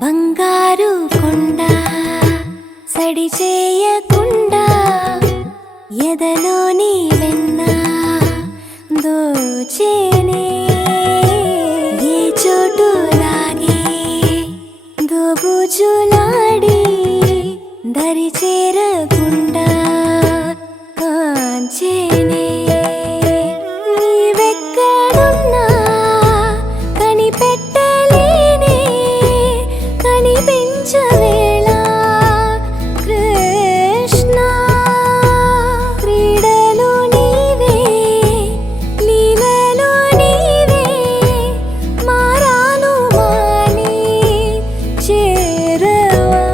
బంగారు కొండ సడి చేయకుండా ఎదలోని వెన్న దోచేనే ఏ చోటు లాగే దోబుజులాడి దరి చేరకుండా కాంచేనే నీవెక్కడున్నా కనిపెట్టలేనే కనిపించవేళ కృష్ణ క్రీడలు నీవే లీలలు నీవే మారాను మాని చేరవా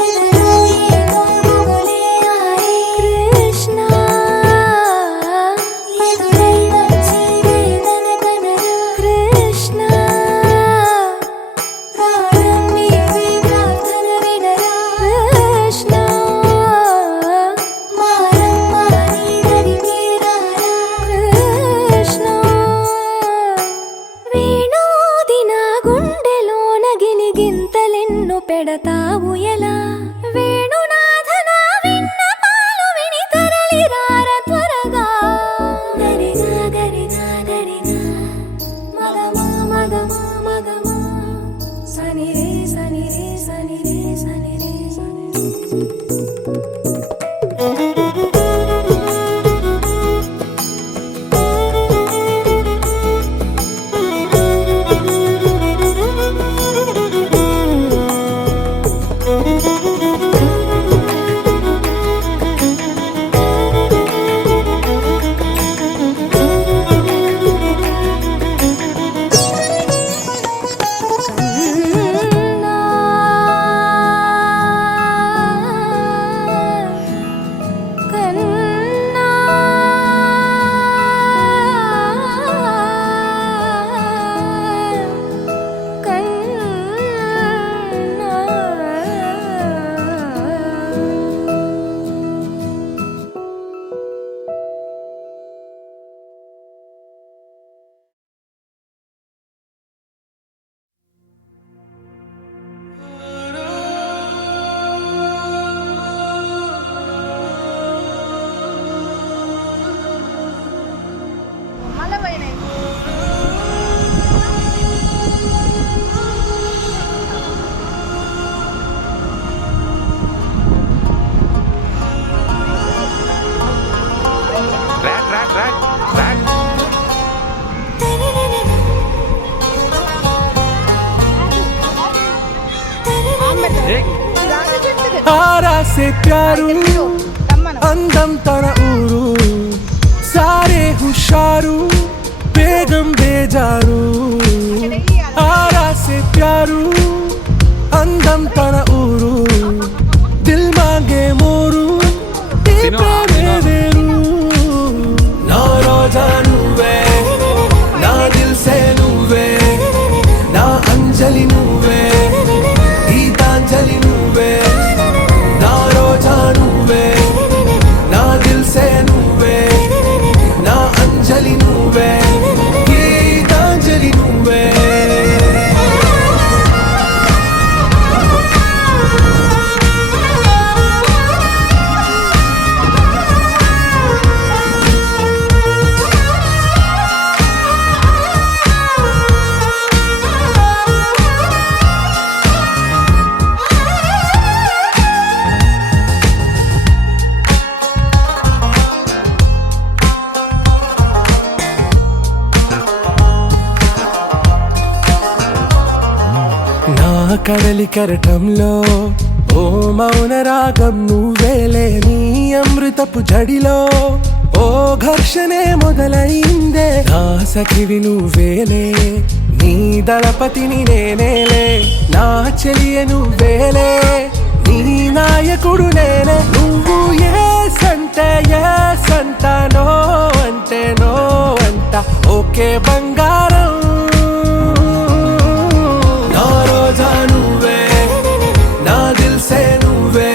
ఎదలో ఏదో మొగలే ఆరే కృష్ణ ఎదురై వచ్చి వేదన కనరా కృష్ణ ప్రాణం నీవే ప్రార్థన వినరా కృష్ణ మారమ్మా నీ దరికి రారా కృష్ణ వేణోది నా గుండెలోన గిలిగింతలెన్నో పెడతావు ఎలా వేణునాథ నా విన్నపాలు విని తరలి రార త్వరగా గరిగా గరిగా గరిగా మగమా మగమా మగమా సని రే సని రే సని రే సని రే సని కన్నా Rack. आरा से प्यारू అందం తన ఊరు సారే హుషారు బేగం బేజారు ఆరా से प्यारू అందం తన ఊరు దిల్ మాంగే మోరు ఈ ప్రేమే వేరు నా రోజా నువ్వే నా దిల్ సే నువ్వే నా అంజలి నువ్వే గీతాంజలి నువ్వే నా రోజా నువ్వే నా దిల్ సే నువ్వే నా అంజలి నువ్వే గీతాంజలి నువ్వే నా కడలి కరటంలో ఓ మౌన రాగం నువ్వేలే నీ అమృతపు జడిలో ఓ ఘర్షణే మొదలైందే నా సఖివి నువ్వేలే నీ దళపతిని నేనేలే నా చెలియ నువ్వేలే నీ నాయకుడు నేనే నువ్వు ఏ సంట నో అంటే నో అంట ఓకే బంగారం నా రోజా నువ్వే నా దిల్ సే నువ్వే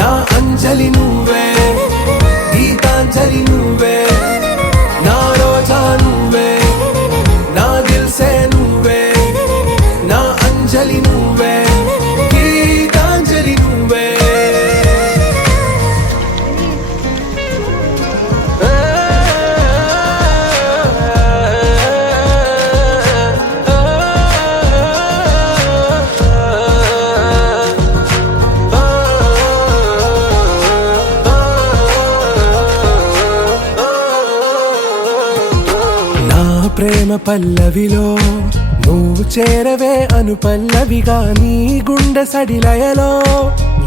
నా అంజలి నువ్వే గీతాంజలి నువ్వే నా రోజా నువ్వే నా దిల్ సే నువ్వే ప్రేమ పల్లవిలో నువ్వు చేరవే అను పల్లవిగా నీ గుండె సడిలయలో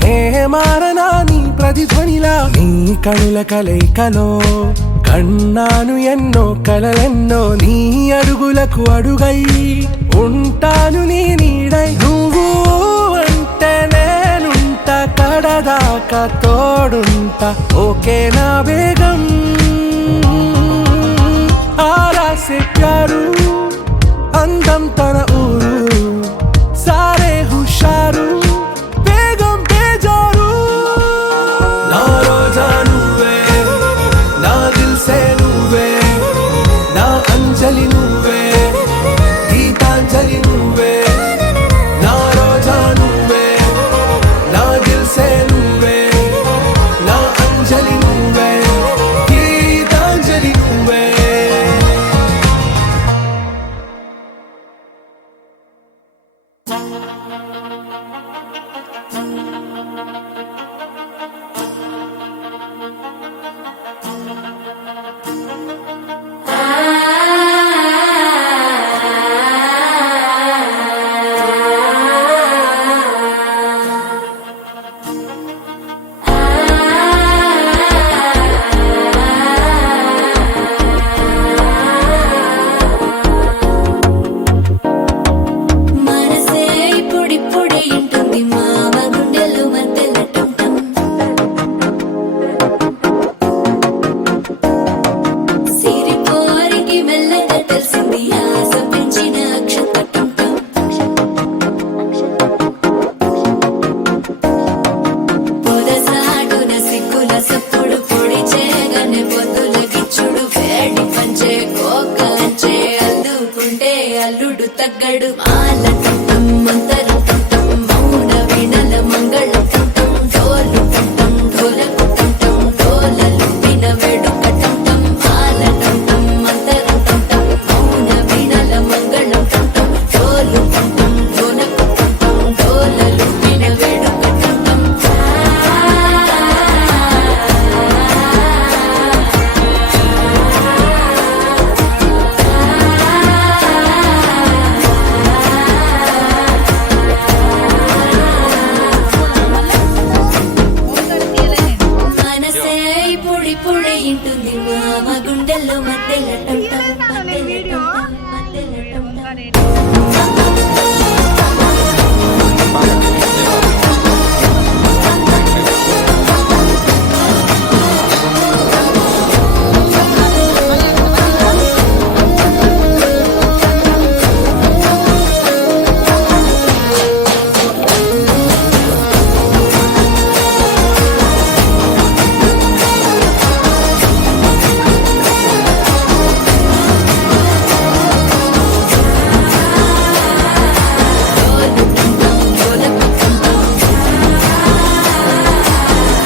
నే మారనా నీ ప్రతిధ్వనిలా నీ కనుల కలయికలో కన్నాను ఎన్నో కలలెన్నో నీ అడుగులకు అడుగై ఉంటాను నీ నీడై నువ్వు అంటే నేనుంట కడదాకా తోడుంటా ఓకే నా బేగం ఆరా సే ప్యారు అందం తన ఊరు సారే హుషారు బేగం బేజారు నా రోజా నువ్వే నా దిల్ సే నువ్వే నా అంజలి నువ్వే గీతాంజలి నువ్వే నా రోజా నువ్వే నా దిల్ సే నువ్వే నా అంజలి నువ్వే గీతాంజలి నువ్వే మనసే ఇప్పుడిప్పుడే ఇంటుంది మామ గుండెలు మధ్యల టంటం సిరిపోరికి మెల్లగా తెలిసింది ఆశ పెంచిన అక్షత టంటం పొదసాటున సిగ్గుల సప్పుడు పొడి చేయగానే పొద్దుల గిచ్చుడు వేడి పంచే కోకలంచే అల్లుకుంటే అల్లుడు తగ్గడు మాల టంటం మంతరం టంటం మౌన వినల మంగళం టంటం డోలు టంటం ఢోలకు టంటం డోలలు విన వేడుక టంటం మాల టంటం మంతరం టంటం మౌన వినల మంగళం టంటం డోలు టంటం ఢోలకు టంటం డోలలు విన వేడుక టంటం మనసే ఇప్పుడిప్పుడే ఇంటుంది మామ గుండెల్లో మధ్యల టంటం మధ్యల టంటం మధ్యల టంటం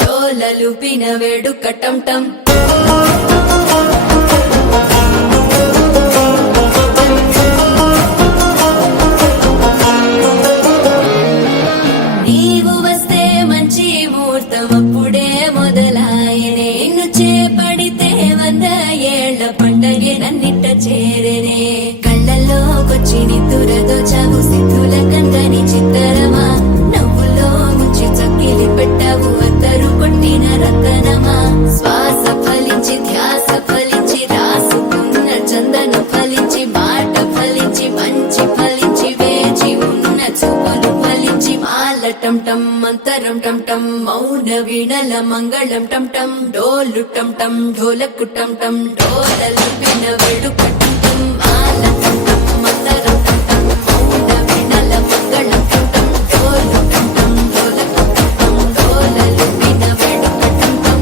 డోలలు పిన వేడుక టంటం నీవు వస్తే మంచి ముహూర్తం అప్పుడే మొదలాయనే నిన్ను చేపడితే 100 ఏళ్ల పండగే నన్నిట్ట చేరేనే కళ్ళల్లోకొచ్చి నిద్దురదోచావు సిద్ధుల కందని చిత్తరమా నవ్వులో ముంచి చక్కిలి పెట్టావు అత్తరు కొట్టిన రతనమా శ్వాస ఫలించి ధ్యాస ఫలించి రాసుకున్న చందన ఫలించి మాట ఫలించి మంచి ఫలించి వేచి ఉన్న చూపులు ఫలించి మాల టంటం మంతరం టంటం మౌన వీణల మంగళం టంటం డోలు టంటం ఢోలకు టంటం డోలలు విన వేడుక టంటం మాల టంటం మంతరం టంటం మౌన వీణల మంగళం టంటం డోలు టంటం ఢోలకు టంటం డోలలు విన వేడుక టంటం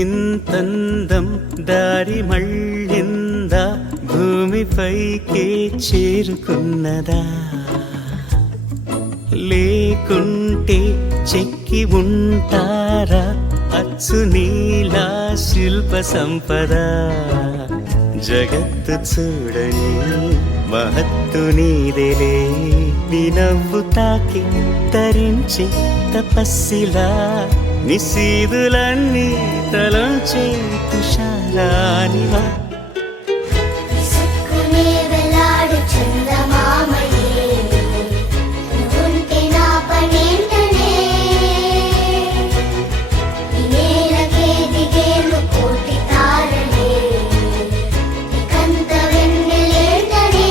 ఇంతందం దారి మళ్ళిందా భూమిపైకే చేరుకున్నదా లేకుంటే చెక్కి ఉంటారా అచ్చు నీలా శిల్ప సంపద జగత్తు చూడని మహత్తు నీదేలే నీ నవ్వు తాకి తరించి తపస్సిలా నిశీదులన్నీ తలంచే తుషారానివా విసుక్కునే వెలాడు చందమామయే నువ్వుంటే నా పనేంటనే ఈ నేలకే దిగేను కోటి తారలే ఇకంత వెన్నెలేంటనే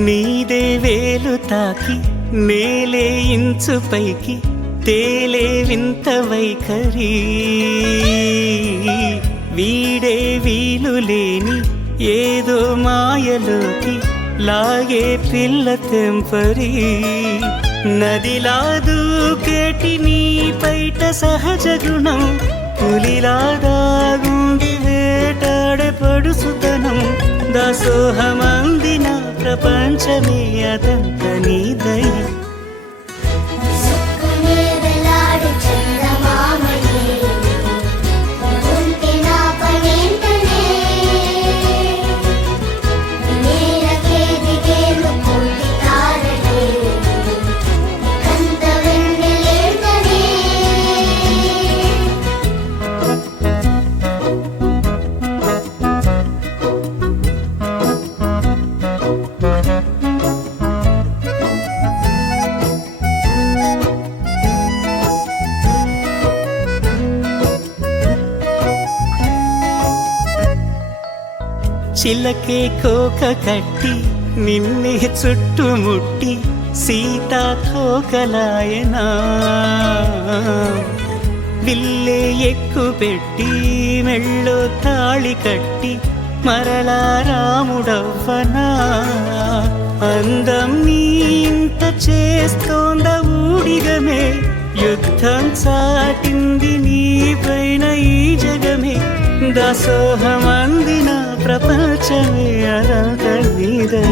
నీదే వేలు తాకి నేలే ఇంచు పైకి తేలే వింత వైఖరి వీడే వీలు లేని ఏదో మాయలోకి లాగే పిల్ల తెంపరి నదిలా దూకేటి నీ పైట సహజ గుణం పులిలా దాగుండి వేటాడే పడుసుతనం దాసోహమందిన ప్రపంచమే అదంత నీదై విసుక్కునే వెలాడు చందమామయే నువ్వుంటే నా పనేంటనే ఈ నేలకే దిగేను కోటి తారలే ఇకంత వెన్నెలేంటనే చిలకే కోక కట్టి నిన్నే చుట్టుముట్టి సీతాకోకలాయనా విల్లే ఎక్కు పెట్టి మెళ్ళో తాళి కట్టి మరలా రాముడవ్వనా అందం నీ ఇంత చేస్తోంద ఊడిగమే యుద్ధం చాటింది నీ పైన ఈ జగమే దాసోహమందిన ప్రపంచమే అదంత నీదై